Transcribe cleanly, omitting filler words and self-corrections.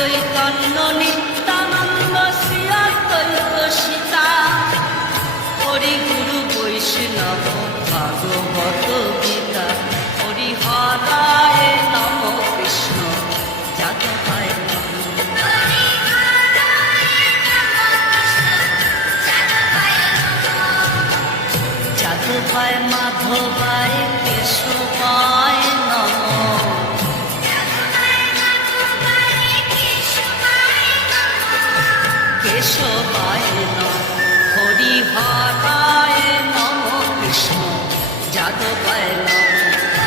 চৈতন্য নিত্যানন্দ শ্রী অদ্বৈত সীতা হরি গুরু বৈষ্ণব ভাগবত গীতা হরি হরায় নম কৃষ্ণ যাদবায় যাদবায় মাধবায় কেশবায় নম কেশবায় নম হরি হরায় নম কৃষ্ণ যাদবায় নম